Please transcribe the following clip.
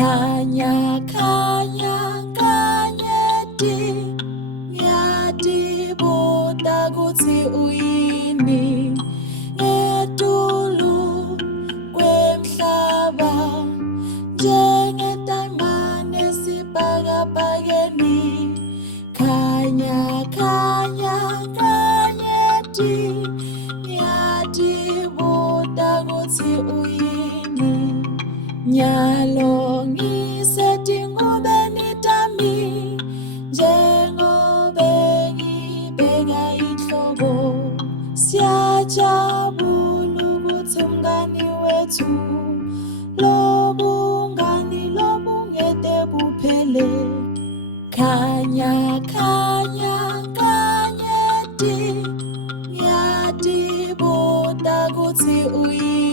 Khanya khanya kanyeti ngiyatibuta kutsi uyini etulu kwemhlaba njengetayimane sibhakabhakeni khanya khanya kanyeti ngiyatibuta kutsi uyini nyalo ngisetingubeni tami njengobe ngibeka inhloko siyajabula ukuthi mngani wethu lobungani lobungete buphele khanya khanya kanyeti ngiyatibuta kutsi uyini